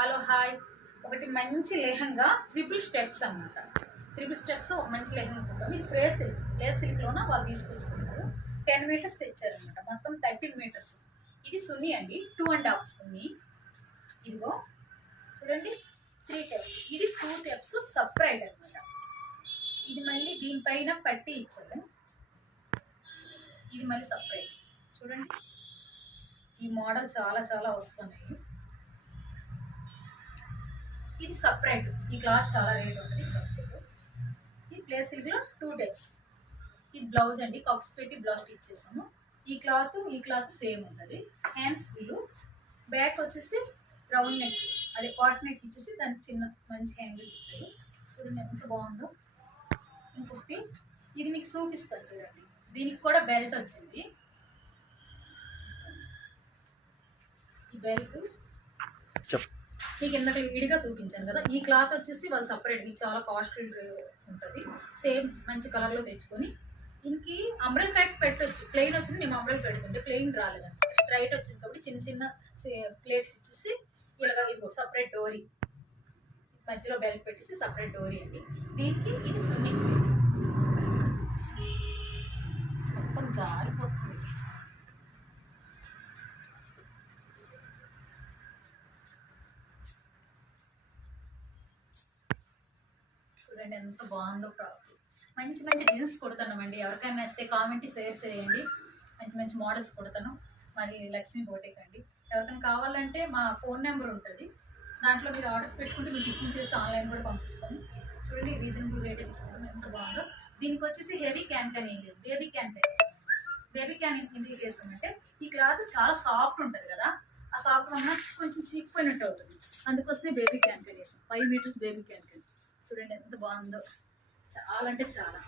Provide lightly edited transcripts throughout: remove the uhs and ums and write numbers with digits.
Hello hi. ఒకటి మంచి lehenga triple steps అనమాట. ట్రిపుల్ స్టెప్స్ ఒక మంచి లెహంగా ఉంటాం. ఇది ప్లేస్ సిల్క్లోన వాళ్ళు తీసుకొచ్చుకుంటారు. 10 మీటర్స్ తెచ్చారనమాట, మొత్తం 13 మీటర్స్. ఇది సున్ని అండి, 2.5 సున్ని. ఇదిగో చూడండి, 3 టెప్స్. ఇది 2 టెప్స్ సపరేట్ అనమాట. ఇది మళ్ళీ దీనిపైన పట్టి ఇచ్చారు, ఇది మళ్ళీ సపరేట్. చూడండి, ఈ మోడల్ చాలా చాలా వస్తున్నాయి. ఇది సపరేట్, ఈ క్లాత్ చాలా రేట్ ఉంటుంది చెప్పలేదు. ఇది ప్లేస్ సిల్క్లో 2 టెప్స్. ఇది బ్లౌజ్ అండి, కప్స్ పెట్టి బ్లౌజ్ స్టిచ్ చేసాము. ఈ క్లాత్ సేమ్ ఉంటుంది. హ్యాండ్స్ ఫుల్, బ్యాక్ వచ్చేసి రౌండ్ నెక్, అదే కాట్ నెక్ ఇచ్చేసి దానికి చిన్న మంచి హ్యాంగిల్స్ ఇచ్చారు. చూడండి ఎంత బాగుందో. ఇంకొకటి ఇది మీకు చూపిస్తుంది చూడండి, దీనికి కూడా బెల్ట్ వచ్చింది. ఈ బెల్ట్ మీకు ఎందుకు విడిగా చూపించాను కదా. ఈ క్లాత్ వచ్చేసి వాళ్ళు సపరేట్, ఇది చాలా కాస్ట్లీ ఉంటుంది. సేమ్ మంచి కలర్లో తెచ్చుకొని దీనికి అంబ్రెల్ ప్యాక్ పెట్టవచ్చు. ప్లెయిన్ వచ్చింది, మేము అంబ్రెల్ పెడుతుంటే ప్లెయిన్ రాలేదండి, స్ట్రైట్ వచ్చింది కాబట్టి చిన్న చిన్న ప్లేట్స్ ఇచ్చేసి ఇలాగ ఇది సపరేట్ డోరీ, మధ్యలో బెల్ట్ పెట్టేసి సపరేట్ డోరీ అండి. దీనికి ఇది సున్ని, మొత్తం జారిపోతుంది. చూడండి ఎంత బాగుందో ప్రాడక్ట్. మంచి మంచి డిజైన్స్ కొడుతున్నామండి. ఎవరికైనా వస్తే కామెంట్ షేర్ చేయండి. మంచి మంచి మోడల్స్ కొడతాను. మరి లక్ష్మీ బోటిక్ అండి. ఎవరికైనా కావాలంటే మా ఫోన్ నెంబర్ ఉంటుంది, దాంట్లో మీరు ఆర్డర్స్ పెట్టుకుంటే మీకు టిచ్చింగ్ చేసి ఆన్లైన్ కూడా పంపిస్తాను. చూడండి, రీజనబుల్ రేట్ తీసుకుంటాం, ఎంత బాగుందో. దీనికి వచ్చేసి హెవీ క్యాన్ ఏం లేదు, బేబీ క్యాన్. బేబీ క్యాన్ ఎందుకు చేస్తామంటే ఈ క్లాత్ చాలా సాఫ్ట్ ఉంటుంది కదా, ఆ సాఫ్ట్ వల్ల కొంచెం చీకిపోయినట్టు అవుతుంది. అందుకోసమే బేబీ క్యాన్ వేసాం, 5 మీటర్స్ బేబీ క్యాన్. చూడండి ఎంత బాగుందో, చాలా అంటే చాలా.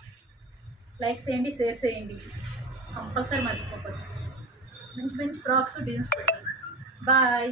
లైక్ చేయండి, షేర్ చేయండి, కంపల్సరీ మర్చిపోకండి. మంచి మంచి ఫ్రాక్స్ డిజైన్స్ పెట్టండి. బాయ్.